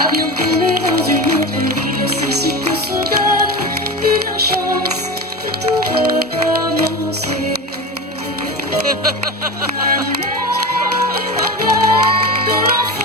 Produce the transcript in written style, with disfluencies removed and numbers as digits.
Avion tourné dans une autre ville, c'est ce que se donne une chance de tout recommencer. Un air, dans l'enfant.